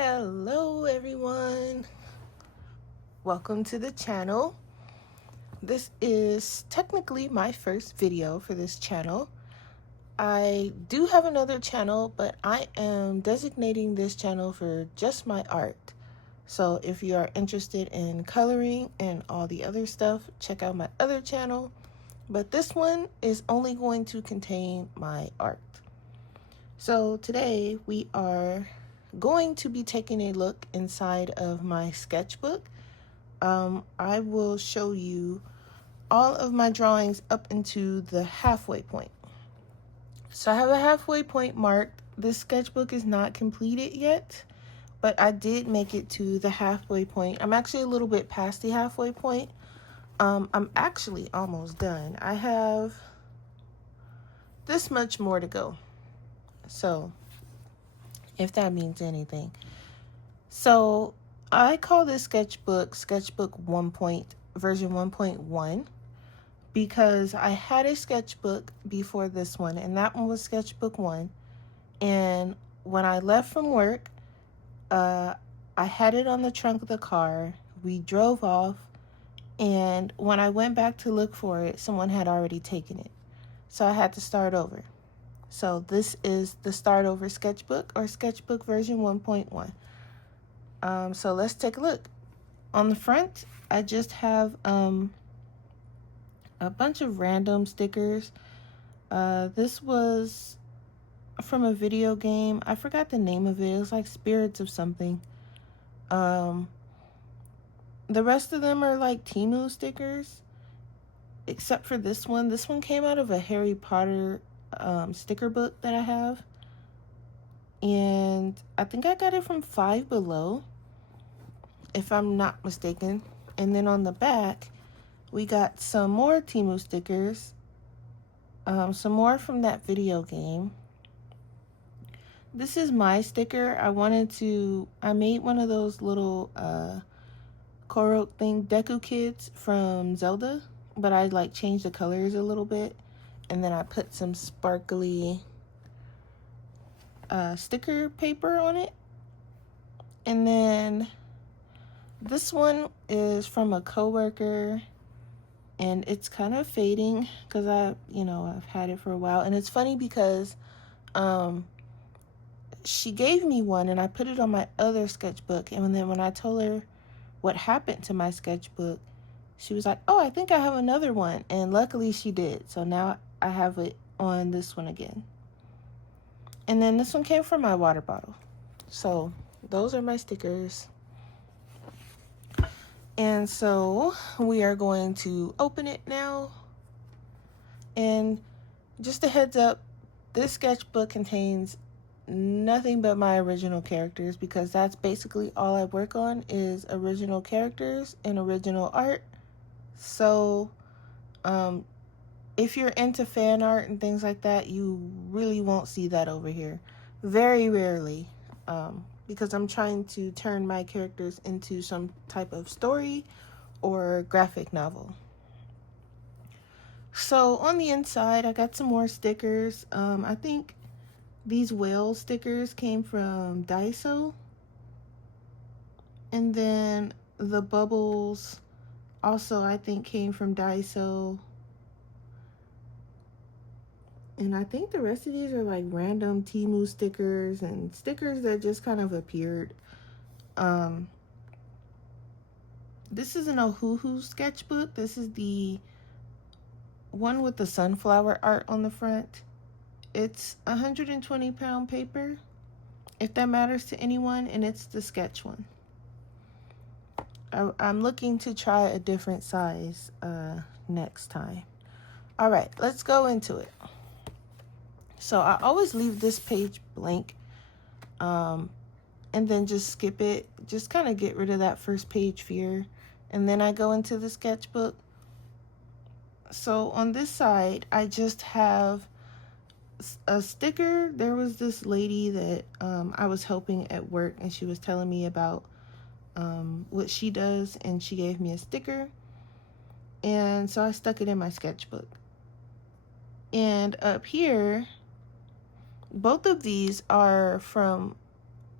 Hello everyone, welcome to the channel. This is technically my first video for this channel. I do have another channel, but I am designating this channel for just my art. So if you are interested in coloring and all the other stuff, check out my other channel. But this one is only going to contain my art. So today we are going to be taking a look inside of my sketchbook. I will show you all of my drawings up into the halfway point. So I have a halfway point marked. This sketchbook is not completed yet, but I did make it to the halfway point. I'm actually a little bit past the halfway point. I'm actually almost done. I have this much more to go. So if that means anything. So I call this sketchbook version 1.1 because I had a sketchbook before this one, and that one was sketchbook 1. And when I left from work, I had it on the trunk of the car. We drove off, and when I went back to look for it, someone had already taken it. So I had to start over. So this is the start over sketchbook, or sketchbook version 1.1. So let's take a look. On the front, I just have a bunch of random stickers. This was from a video game. I forgot the name of it. It was like Spirits of something. The rest of them are like Temu stickers, except for this one. This one came out of a Harry Potter sticker book that I have. And I think I got it from Five Below, if I'm not mistaken. And then on the back, we got some more Temu stickers, some more from that video game. This is my sticker. I made one of those little Korok thing, Deku Kids from Zelda, but I like changed the colors a little bit, and then I put some sparkly sticker paper on it. And then this one is from a coworker, and it's kind of fading because I've had it for a while. And it's funny because she gave me one and I put it on my other sketchbook, and then when I told her what happened to my sketchbook, she was like, oh, I think I have another one. And luckily she did. So now I have it on this one again. And then this one came from my water bottle. So those are my stickers. And so we are going to open it now. And just a heads up, this sketchbook contains nothing but my original characters, because that's basically all I work on is original characters and original art. So if you're into fan art and things like that, you really won't see that over here. Very rarely, because I'm trying to turn my characters into some type of story or graphic novel. So on the inside, I got some more stickers. I think these whale stickers came from Daiso. And then the bubbles also, I think, came from Daiso. And I think the rest of these are like random Temu stickers and stickers that just kind of appeared. This is an Ohuhu sketchbook. This is the one with the sunflower art on the front. It's 120-pound paper, if that matters to anyone, and it's the sketch one. I'm looking to try a different size next time. All right, let's go into it. So I always leave this page blank, and then just skip it. Just kind of get rid of that first page fear. And then I go into the sketchbook. So on this side, I just have a sticker. There was this lady that I was helping at work, and she was telling me about what she does, and she gave me a sticker. And so I stuck it in my sketchbook. And up here, both of these are from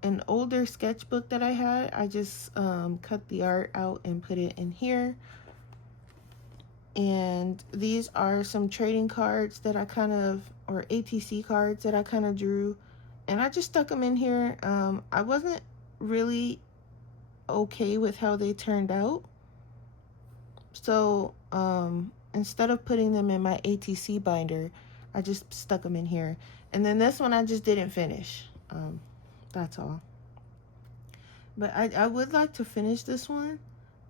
an older sketchbook that I had. I just cut the art out and put it in here. And these are some trading cards that I kind of, or ATC cards that I kind of drew. And I just stuck them in here. I wasn't really okay with how they turned out. So instead of putting them in my ATC binder, I just stuck them in here. And then this one I just didn't finish. That's all. But I would like to finish this one.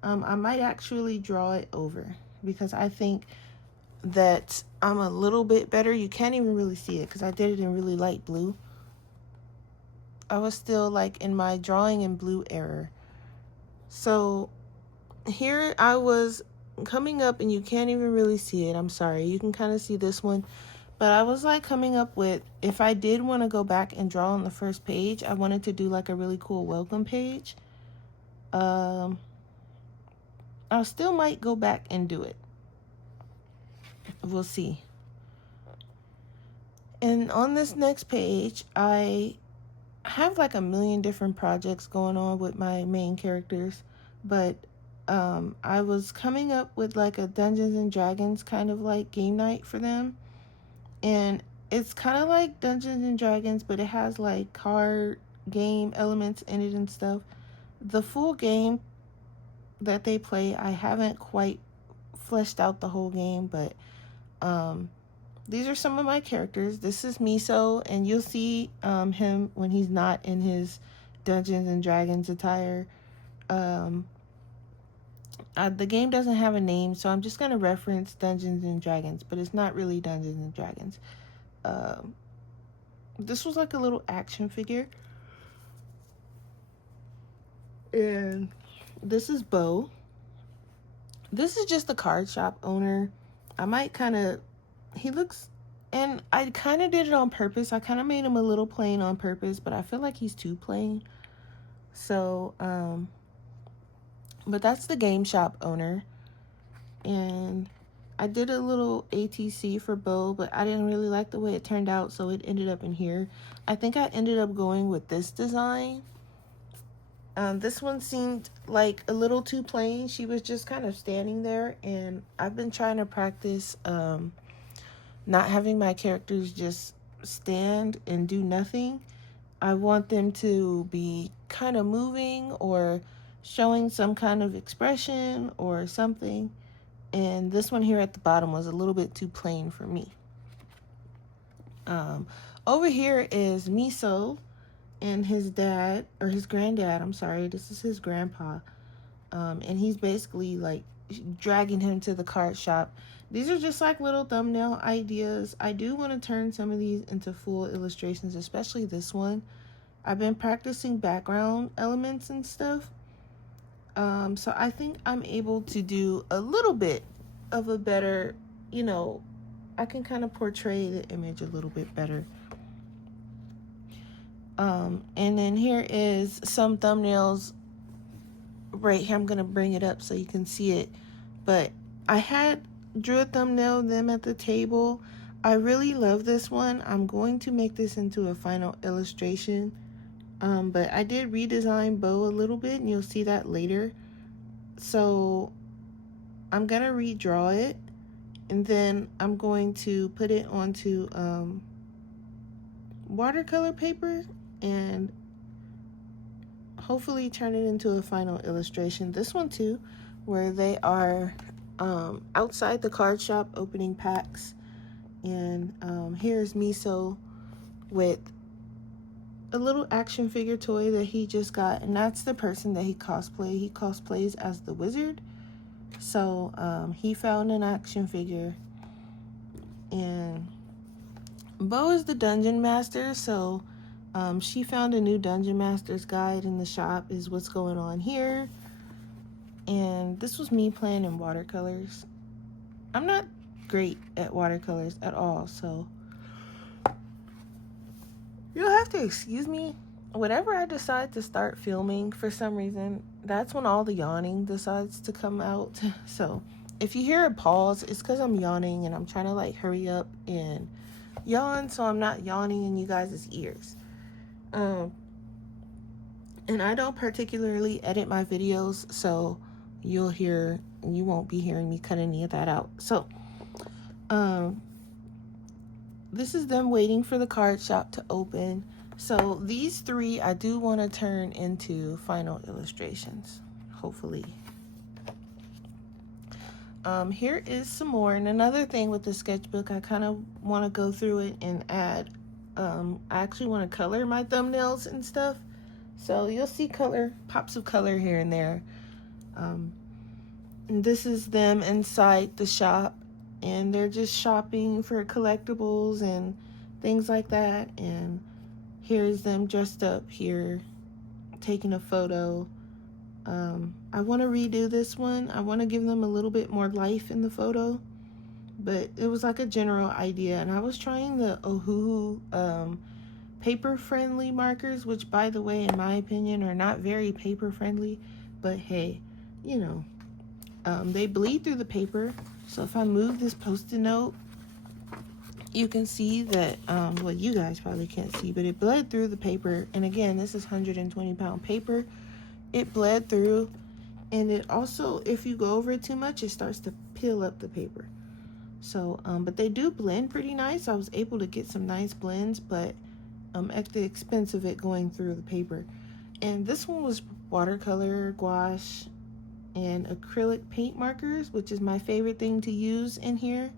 I might actually draw it over because I think that I'm a little bit better. You can't even really see it because I did it in really light blue. I was still like in my drawing in blue era. So here I was coming up, and you can't even really see it. I'm sorry. You can kind of see this one. But I was like coming up with, if I did want to go back and draw on the first page, I wanted to do like a really cool welcome page. I still might go back and do it. We'll see. And on this next page, I have like a million different projects going on with my main characters, but I was coming up with like a Dungeons and Dragons kind of like game night for them. And it's kind of like Dungeons and Dragons, but it has like card game elements in it and stuff. The full game that they play, I haven't quite fleshed out the whole game, but these are some of my characters. This is Miso, and you'll see him when he's not in his Dungeons and Dragons attire. The game doesn't have a name, so I'm just going to reference Dungeons and Dragons, but it's not really Dungeons and Dragons. This was like a little action figure. And this is Bo. This is just the card shop owner. I might kind of, he looks, and I kind of did it on purpose. I kind of made him a little plain on purpose, but I feel like he's too plain. So, but that's the game shop owner. And I did a little ATC for Bo, but I didn't really like the way it turned out, so it ended up in here. I think I ended up going with this design. This one seemed like a little too plain. She was just kind of standing there, and I've been trying to practice not having my characters just stand and do nothing. I want them to be kind of moving or showing some kind of expression or something. And this one here at the bottom was a little bit too plain for me. Over here is Miso and his dad, or his granddad, I'm sorry, this is his grandpa. And he's basically like dragging him to the card shop. These are just like little thumbnail ideas. I do want to turn some of these into full illustrations, especially this one. I've been practicing background elements and stuff. So I think I'm able to do a little bit of a better, I can kind of portray the image a little bit better. And then here is some thumbnails right here. I'm going to bring it up so you can see it. But I drew a thumbnail of them at the table. I really love this one. I'm going to make this into a final illustration. But I did redesign Bo a little bit, and you'll see that later. So I'm going to redraw it, and then I'm going to put it onto watercolor paper and hopefully turn it into a final illustration. This one too, where they are outside the card shop opening packs. And here's Miso with a little action figure toy that he just got, and that's the person that he cosplays as the wizard. So he found an action figure, and Bo is the dungeon master, so she found a new dungeon master's guide in the shop is what's going on here. And this was me playing in watercolors. I'm not great at watercolors at all, so you'll have to excuse me. Whenever I decide to start filming, for some reason, that's when all the yawning decides to come out. So if you hear a pause, it's because I'm yawning and I'm trying to like hurry up and yawn so I'm not yawning in you guys' ears. And I don't particularly edit my videos, so you won't be hearing me cut any of that out. So this is them waiting for the card shop to open. So these three I do want to turn into final illustrations, hopefully. Here is some more. And another thing with the sketchbook, I kind of want to go through it and add, I actually want to color my thumbnails and stuff. So you'll see pops of color here and there. And this is them inside the shop, and they're just shopping for collectibles and things like that. And here's them dressed up here, taking a photo. I want to redo this one. I want to give them a little bit more life in the photo, but it was like a general idea. And I was trying the Ohuhu paper-friendly markers, which, by the way, in my opinion, are not very paper-friendly, but hey, you know, they bleed through the paper. So if I move this Post-it note, you can see that, well, you guys probably can't see, but it bled through the paper. And again, this is 120-pound paper. It bled through, and it also, if you go over it too much, it starts to peel up the paper. So, but they do blend pretty nice. I was able to get some nice blends, but at the expense of it going through the paper. And this one was watercolor, gouache, and acrylic paint markers, which is my favorite thing to use in here.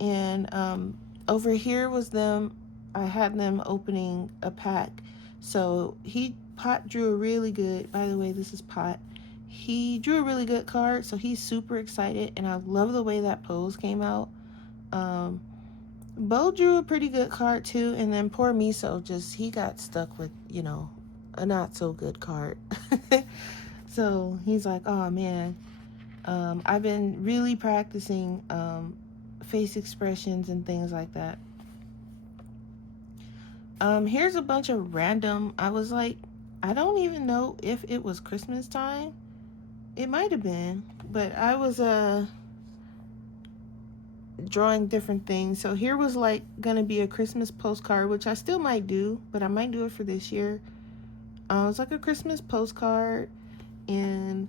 And over here was them, I had them opening a pack. So Pot drew a really good, by the way, this is Pot. He drew a really good card, so he's super excited, and I love the way that pose came out. Bo drew a pretty good card too, and then poor Miso, he got stuck with, you know, a not so good card. So he's like, oh man. I've been really practicing face expressions and things like that. Here's a bunch of random, I was like, I don't even know if it was Christmas time. It might have been, but I was drawing different things. So here was like gonna be a Christmas postcard, which I still might do, but I might do it for this year. It was like a Christmas postcard, and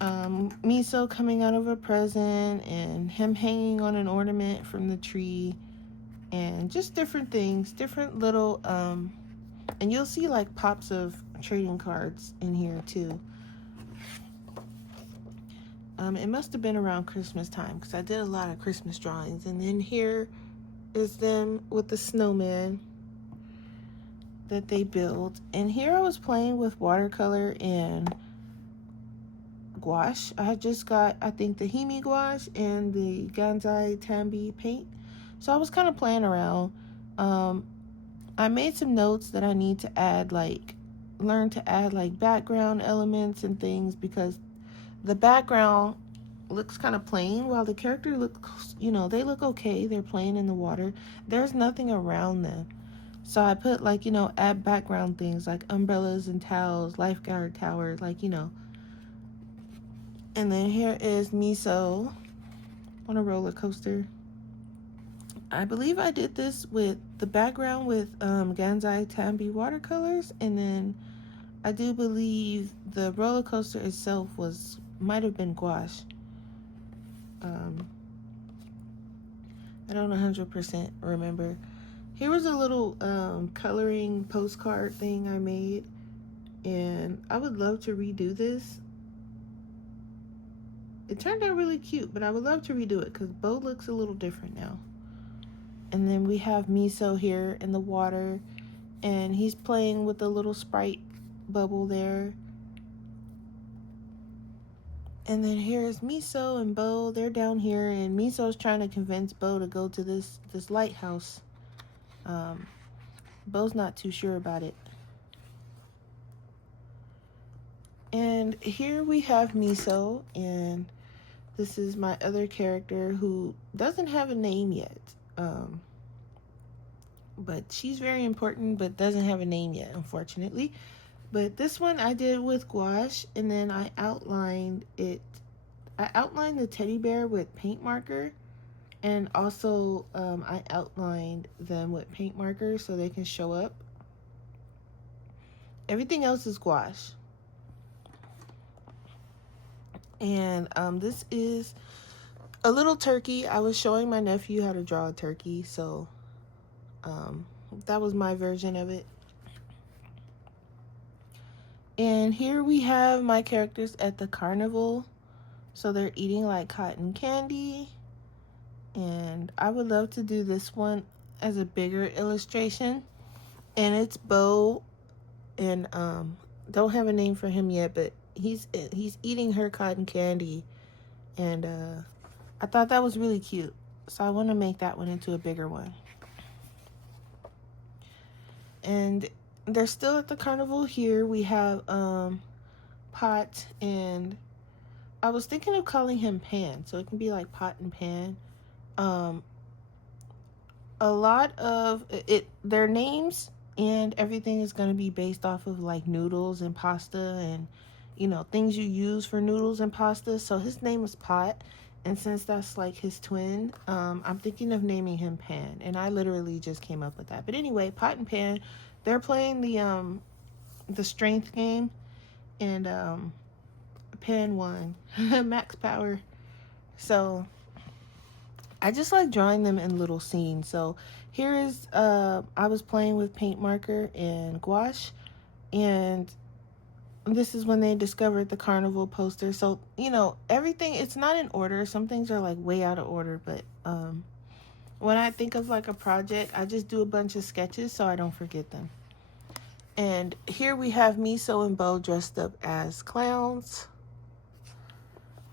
Miso coming out of a present, and him hanging on an ornament from the tree, and just different things, different little and you'll see like pops of trading cards in here too. It must have been around Christmas time, because I did a lot of Christmas drawings. And then here is them with the snowman that they built. And here I was playing with watercolor and gouache. I had just got, I think, the Himi gouache and the Ganzai Tambi paint. So I was kind of playing around. I made some notes that I need to add, learn to add background elements and things, because the background looks kind of plain while the character looks, you know, they look okay. They're playing in the water. There's nothing around them. So I put add background things like umbrellas and towels, lifeguard towers, And then here is Miso on a roller coaster. I believe I did this with the background with Ganzai Tambi watercolors, and then I do believe the roller coaster itself might have been gouache. I don't 100% remember. Here was a little coloring postcard thing I made, and I would love to redo this. It turned out really cute, but I would love to redo it because Bo looks a little different now. And then we have Miso here in the water, and he's playing with a little Sprite bubble there. And then here's Miso and Bo. They're down here, and Miso's trying to convince Bo to go to this lighthouse. Bo's not too sure about it. And here we have Miso, and this is my other character who doesn't have a name yet. But she's very important, but doesn't have a name yet, unfortunately. But this one I did with gouache, and then I outlined it. I outlined the teddy bear with paint marker, and also I outlined them with paint marker so they can show up. Everything else is gouache. And this is a little turkey. I was showing my nephew how to draw a turkey, so that was my version of it. And here we have my characters at the carnival. So they're eating like cotton candy. And I would love to do this one as a bigger illustration. And it's Bo, and don't have a name for him yet, but he's eating her cotton candy. And I thought that was really cute. So I want to make that one into a bigger one. And they're still at the carnival. Here we have Pot, and I was thinking of calling him Pan, so it can be like Pot and Pan. A lot of their names and everything is going to be based off of like noodles and pasta and, you know, things you use for noodles and pasta. So his name is Pot, and since that's like his twin, I'm thinking of naming him Pan, and I literally just came up with that. But anyway, Pot and Pan, they're playing the strength game, and Pan won. Max power. So I just like drawing them in little scenes. So here is I was playing with paint marker and gouache, and this is when they discovered the carnival poster. So, you know, everything, it's not in order. Some things are like way out of order, but when I think of like a project, I just do a bunch of sketches so I don't forget them. And here we have Miso and Bo dressed up as clowns.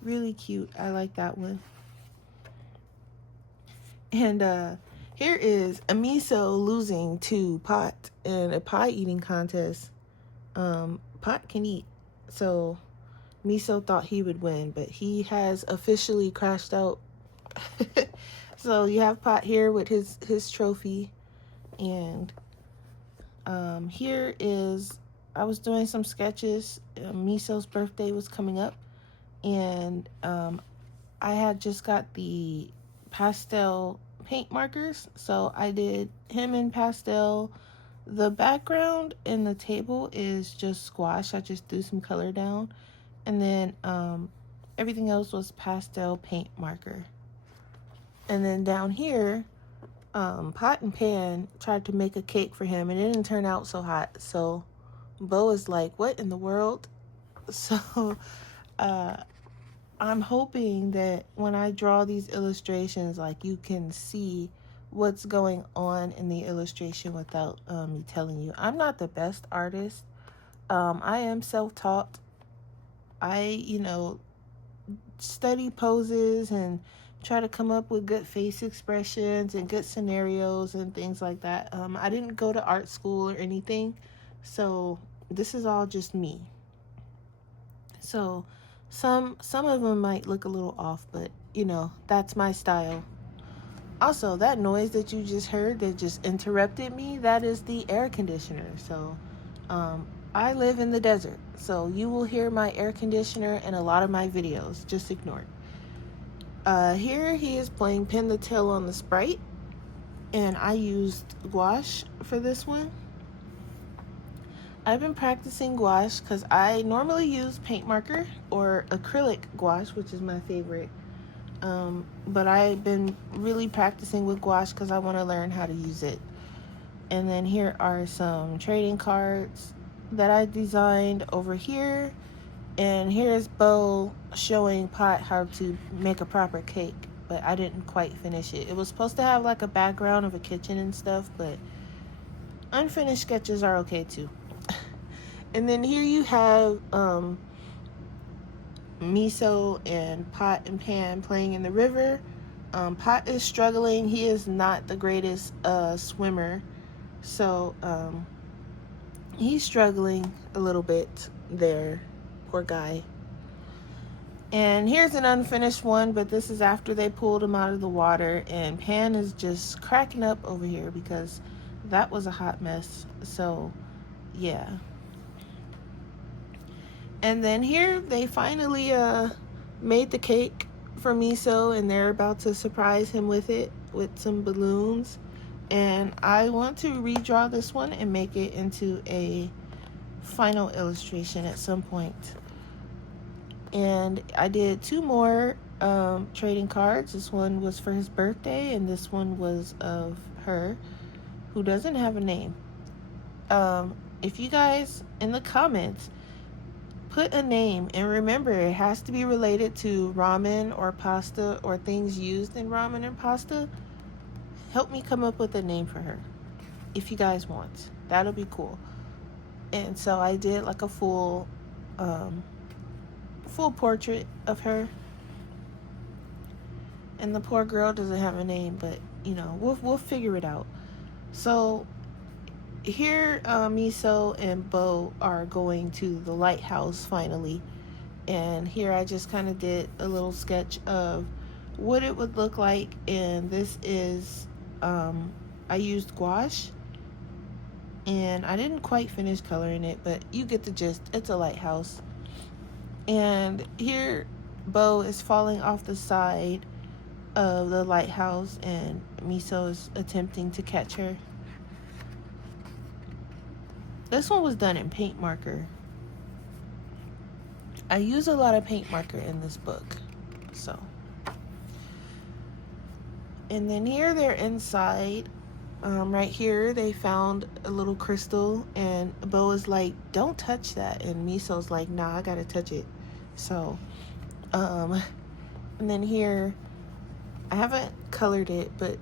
Really cute. I like that one. And here is a Miso losing to Pot in a pie eating contest. Pot can eat, so Miso thought he would win, but he has officially crashed out. So you have Pot here with his trophy, and here is, I was doing some sketches. Miso's birthday was coming up, and I had just got the pastel paint markers, so I did him in pastel. The background and the table is just gouache. I just threw some color down, and then everything else was pastel paint marker. And then down here, Pot and Pan tried to make a cake for him, and it didn't turn out so hot. So Bo is like, what in the world? So I'm hoping that when I draw these illustrations, like, you can see what's going on in the illustration without me telling you. I'm not the best artist. I am self-taught. I, you know, study poses and try to come up with good face expressions and good scenarios and things like that. I didn't go to art school or anything, so this is all just me. So some of them might look a little off, but you know, that's my style. Also, that noise that you just heard that just interrupted me, that is the air conditioner. So I live in the desert, so you will hear my air conditioner in a lot of my videos. Just ignore it. Here he is playing Pin the Tail on the Sprite, and I used gouache for this one. I've been practicing gouache because I normally use paint marker or acrylic gouache, which is my favorite. But I've been really practicing with gouache because I want to learn how to use it. And then here are some trading cards that I designed over here. And here's Bo showing Pot how to make a proper cake, but I didn't quite finish it. It was supposed to have like a background of a kitchen and stuff, but unfinished sketches are okay too. And then here you have Miso and Pot and Pan playing in the river. Pot is struggling. He is not the greatest swimmer, so he's struggling a little bit there. Poor guy. And here's an unfinished one, but this is after they pulled him out of the water, and Pan is just cracking up over here because that was a hot mess. So yeah. And then here they finally made the cake for Miso, and they're about to surprise him with it with some balloons. And I want to redraw this one and make it into a final illustration at some point. And I did 2 more trading cards. This one was for his birthday, and this one was of her, who doesn't have a name. If you guys in the comments put a name, and remember, it has to be related to ramen or pasta or things used in ramen and pasta. Help me come up with a name for her if you guys want. That'll be cool. And so I did like a full portrait of her. And the poor girl doesn't have a name, but you know, we'll figure it out. So here, Miso and Bo are going to the lighthouse finally. And here I just kind of did a little sketch of what it would look like. And this is, I used gouache. And I didn't quite finish coloring it, but you get the gist. It's a lighthouse. And here, Bo is falling off the side of the lighthouse, and Miso is attempting to catch her. This one was done in paint marker. I use a lot of paint marker in this book. So. And then here they're inside. Right here they found a little crystal, and Bo is like, don't touch that, and Miso's like, nah, I gotta touch it. So and then here I haven't colored it, but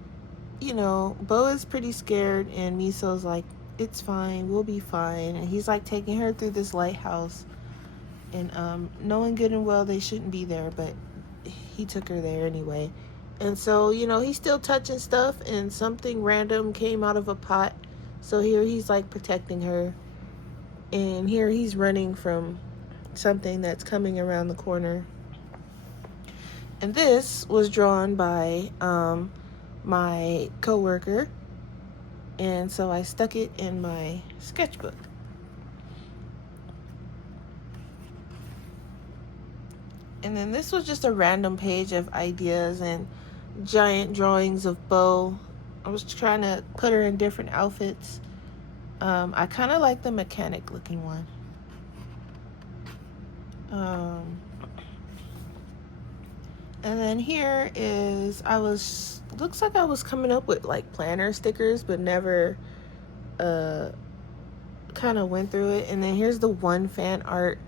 you know, Bo is pretty scared, and Miso's like, it's fine, we'll be fine. And he's like taking her through this lighthouse, and knowing good and well they shouldn't be there, but he took her there anyway. And so, you know, he's still touching stuff, and something random came out of a pot. So here he's like protecting her, and here he's running from something that's coming around the corner. And this was drawn by my coworker, and so I stuck it in my sketchbook. And then this was just a random page of ideas and giant drawings of Bo. I was trying to put her in different outfits. I kind of like the mechanic looking one. And then here is, looks like I was coming up with like planner stickers, but never kind of went through it. And then here's the one fan art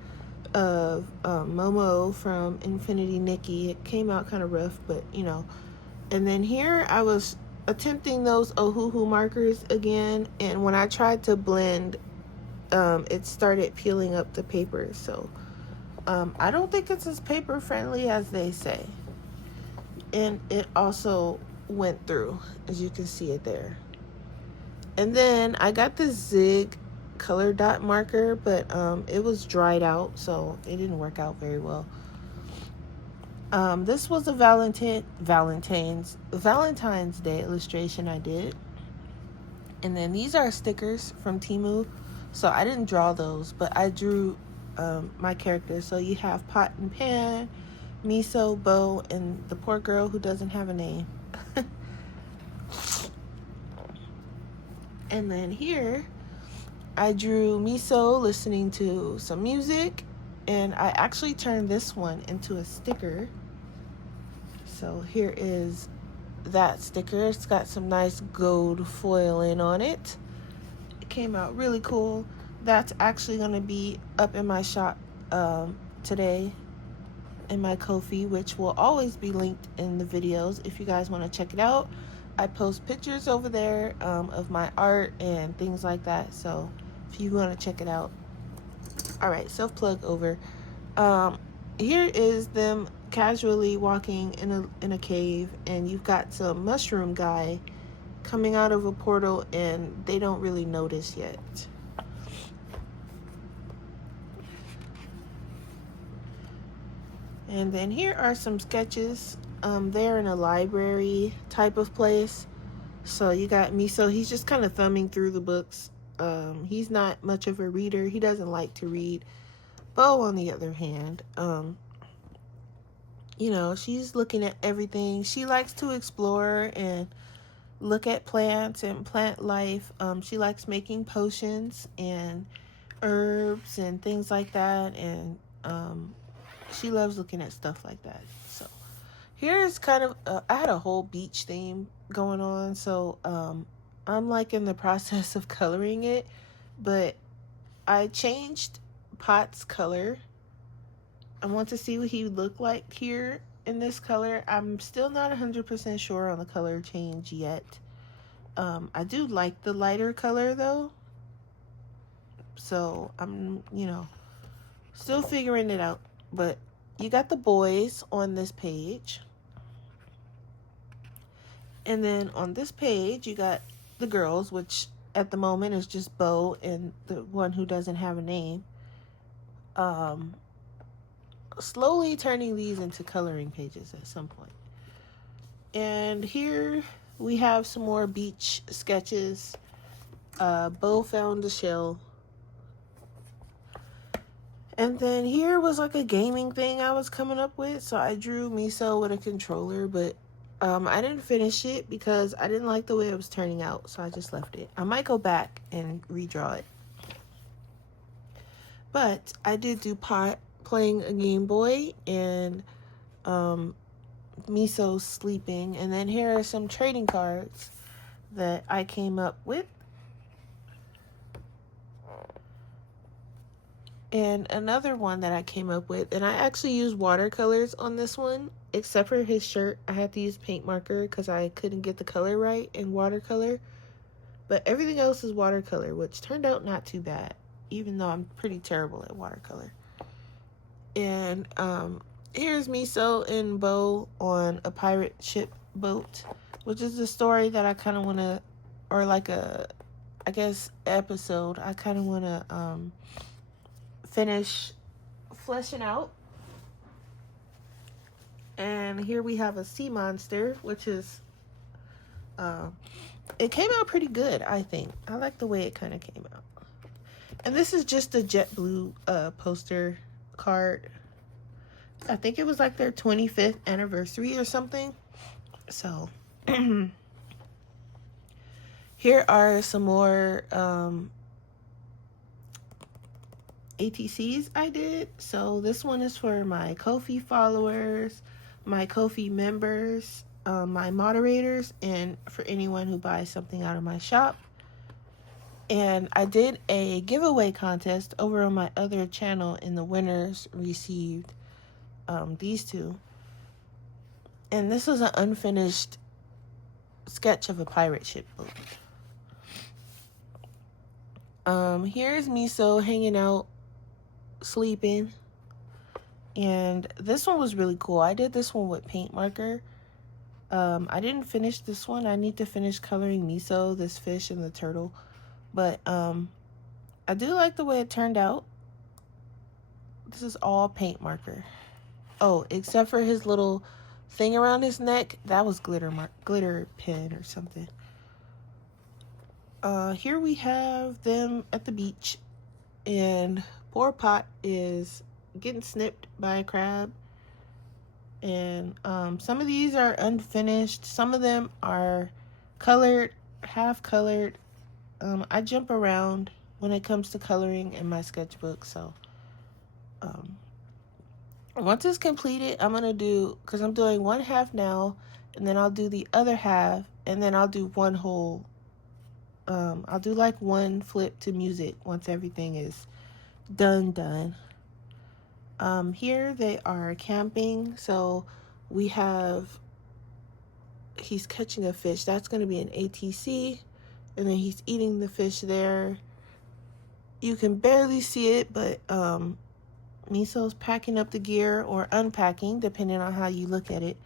of Momo from Infinity Nikki. It came out kind of rough, but you know. And then here I was attempting those Ohuhu markers again, and when I tried to blend, it started peeling up the paper. So I don't think it's as paper friendly as they say. And it also went through, as you can see it there. And then I got the Zig color dot marker, but it was dried out, so it didn't work out very well. This was a Valentine's Day illustration I did. And then these are stickers from Temu. So I didn't draw those, but I drew my characters. So you have Pot and Pan, Miso, Bo, and the poor girl who doesn't have a name. And then here I drew Miso listening to some music, and I actually turned this one into a sticker. So here is that sticker. It's got some nice gold foiling on it. It came out really cool. That's actually going to be up in my shop today in my Ko-fi, which will always be linked in the videos if you guys want to check it out. I post pictures over there of my art and things like that, so if you want to check it out. All right, self-plug over. Here is them casually walking in a cave, and you've got some mushroom guy coming out of a portal, and they don't really notice yet. And then here are some sketches. They're in a library type of place. So you got Miso, he's just kind of thumbing through the books. He's not much of a reader. He doesn't like to read. Bo, on the other hand, you know, she's looking at everything. She likes to explore and look at plants and plant life. She likes making potions and herbs and things like that, and she loves looking at stuff like that. So here's kind of I had a whole beach theme going on, so I'm like in the process of coloring it, but I changed Pot's color. I want to see what he would look like here in this color. I'm still not 100% sure on the color change yet. I do like the lighter color though, so I'm, still figuring it out. But you got the boys on this page, and then on this page you got the girls, which at the moment is just Bo and the one who doesn't have a name. Slowly turning these into coloring pages at some point. And here we have some more beach sketches. Bo found a shell. And then here was like a gaming thing I was coming up with. So I drew Miso with a controller, but I didn't finish it because I didn't like the way it was turning out. So I just left it. I might go back and redraw it. But I did do Pot playing a Game Boy and Miso sleeping. And then here are some trading cards that I came up with. And another one that I came up with, and I actually used watercolors on this one, except for his shirt. I had to use paint marker because I couldn't get the color right in watercolor. But everything else is watercolor, which turned out not too bad, even though I'm pretty terrible at watercolor. And here's Miso and Bo on a pirate ship boat, which is a story that I kind of want to, or like a, I guess, episode. I kind of want to finish fleshing out. And here we have a sea monster, which is it came out pretty good, I think. I like the way it kind of came out. And this is just a JetBlue poster card. I think it was like their 25th anniversary or something. So here are some more ATCs I did. So this one is for my Ko-fi followers, my Ko-fi members, my moderators, and for anyone who buys something out of my shop. And I did a giveaway contest over on my other channel, and the winners received these two. And this is an unfinished sketch of a pirate ship boat. Here's Miso hanging out, sleeping. And this one was really cool. I did this one with paint marker. I didn't finish this one. I need to finish coloring Miso, this fish, and the turtle. But I do like the way it turned out. This is all paint marker. Oh, except for his little thing around his neck. That was glitter pen or something. Here we have them at the beach. And poor Pot is getting snipped by a crab. And some of these are unfinished. Some of them are colored, half colored. I jump around when it comes to coloring in my sketchbook. So once it's completed, I'm going to do, because I'm doing one half now, and then I'll do the other half, and then I'll do one whole, I'll do like one flip to music once everything is done. Here they are camping. So we have, he's catching a fish. That's going to be an ATC. And then he's eating the fish there. You can barely see it, but Miso's packing up the gear or unpacking, depending on how you look at it.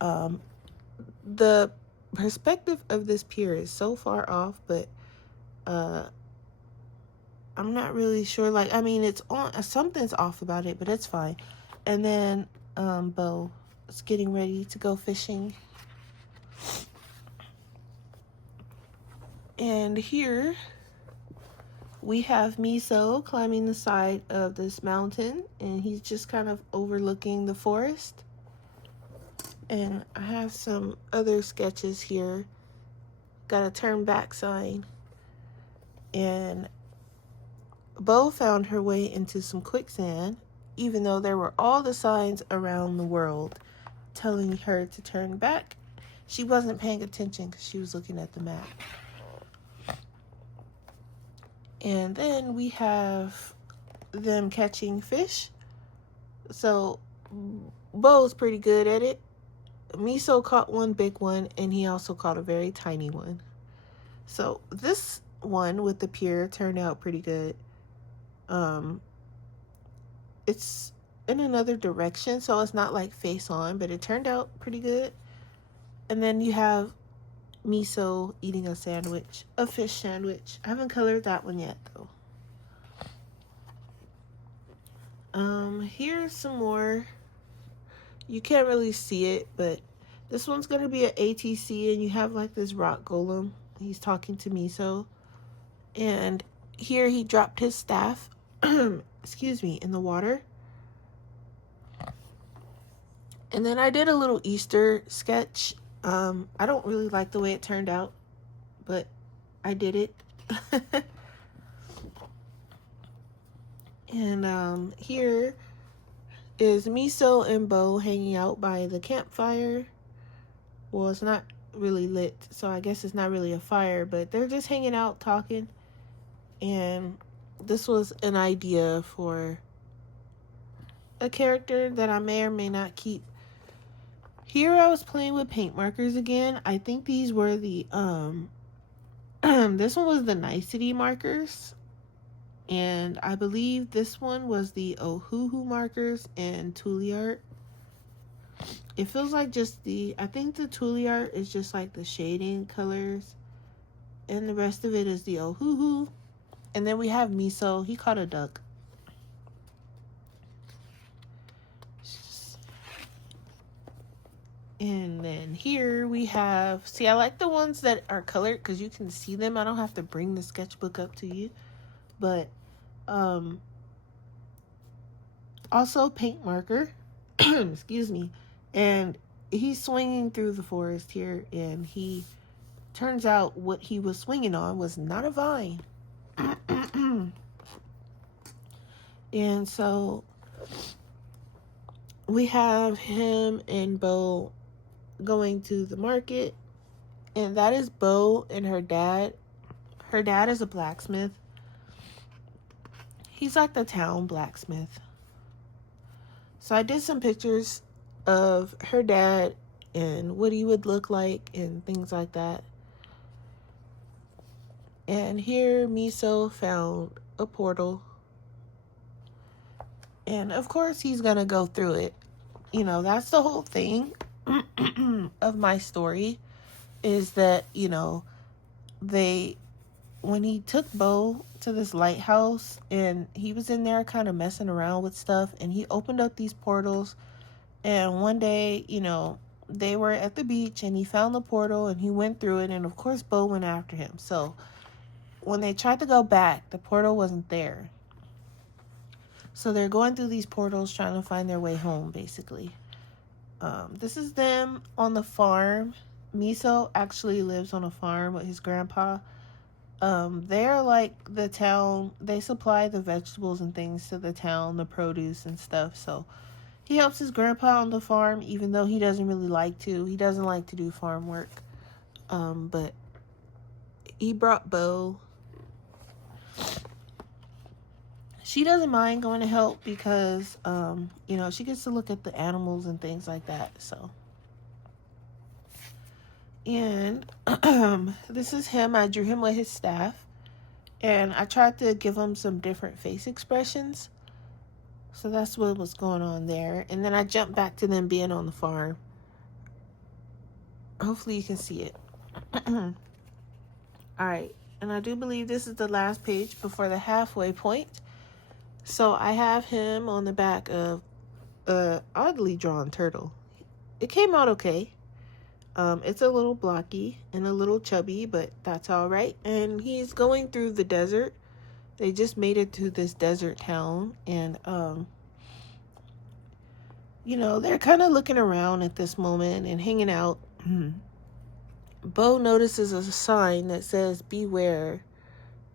The perspective of this pier is so far off, but I'm not really sure. Like, I mean, it's on, something's off about it, but it's fine. And then Bo is getting ready to go fishing. And here we have Miso climbing the side of this mountain, and he's just kind of overlooking the forest. And I have some other sketches here. Got a turn back sign. And Bo found her way into some quicksand, even though there were all the signs around the world telling her to turn back. She wasn't paying attention because she was looking at the map. And then we have them catching fish. So Bo's pretty good at it. Miso caught one big one, and he also caught a very tiny one. So this one with the pier turned out pretty good. It's in another direction, so it's not like face on, but it turned out pretty good. And then you have Miso eating a sandwich, a fish sandwich. I haven't colored that one yet though. Here's some more. You can't really see it, but this one's gonna be an ATC, and you have like this rock golem. He's talking to Miso, and here he dropped his staff excuse me, in the water. And then I did a little Easter sketch. I don't really like the way it turned out, but I did it. And here is Miso and Bo hanging out by the campfire. Well, it's not really lit, so I guess it's not really a fire, but they're just hanging out talking. And this was an idea for a character that I may or may not keep. Here I was playing with paint markers again. I think these were the this one was the Nicety markers, and I believe this one was the Ohuhu markers and Tuli art. It feels like just I think the Tuli art is just like the shading colors, and the rest of it is the Ohuhu. And then we have Miso. He caught a duck. And then here we have, see, I like the ones that are colored because you can see them. I don't have to bring the sketchbook up to you. But also paint marker. Excuse me. And he's swinging through the forest here, and he turns out what he was swinging on was not a vine. And so we have him and Bo going to the market, and that is Bo and her dad. Her dad is a blacksmith. He's like the town blacksmith. So I did some pictures of her dad and what he would look like and things like that. And here Miso found a portal, and of course he's gonna go through it. You know, that's the whole thing of my story, is that, you know, when he took Bo to this lighthouse, and he was in there kind of messing around with stuff, and he opened up these portals, and one day, you know, they were at the beach, and he found the portal, and he went through it, and of course Bo went after him. So when they tried to go back, the portal wasn't there. So they're going through these portals trying to find their way home, basically. This is them on the farm. Miso actually lives on a farm with his grandpa. They're like the town. They supply the vegetables and things to the town, the produce and stuff. So he helps his grandpa on the farm, even though he doesn't really like to. He doesn't like to do farm work. But he brought Bo. She doesn't mind going to help because, you know, she gets to look at the animals and things like that. So, and this is him. I drew him with his staff, and I tried to give him some different face expressions. So that's what was going on there. And then I jumped back to them being on the farm. Hopefully you can see it. All right. And I do believe this is the last page before the halfway point. So I have him on the back of a oddly drawn turtle. It came out okay. It's a little blocky and a little chubby, but that's all right. And he's going through the desert. They just made it to this desert town, and you know, they're kind of looking around at this moment and hanging out. Bo notices a sign that says "Beware,"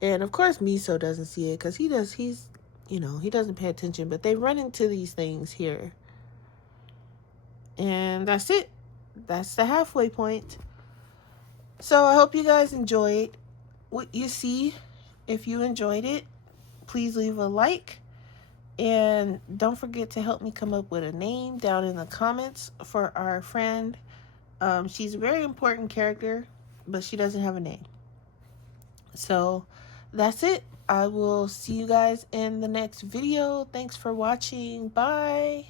And of course Miso doesn't see it because he's, you know, he doesn't pay attention. But they run into these things here. And that's it. That's the halfway point. So I hope you guys enjoyed what you see. If you enjoyed it, please leave a like. And don't forget to help me come up with a name down in the comments for our friend. She's a very important character, but she doesn't have a name. So that's it. I will see you guys in the next video. Thanks for watching. Bye.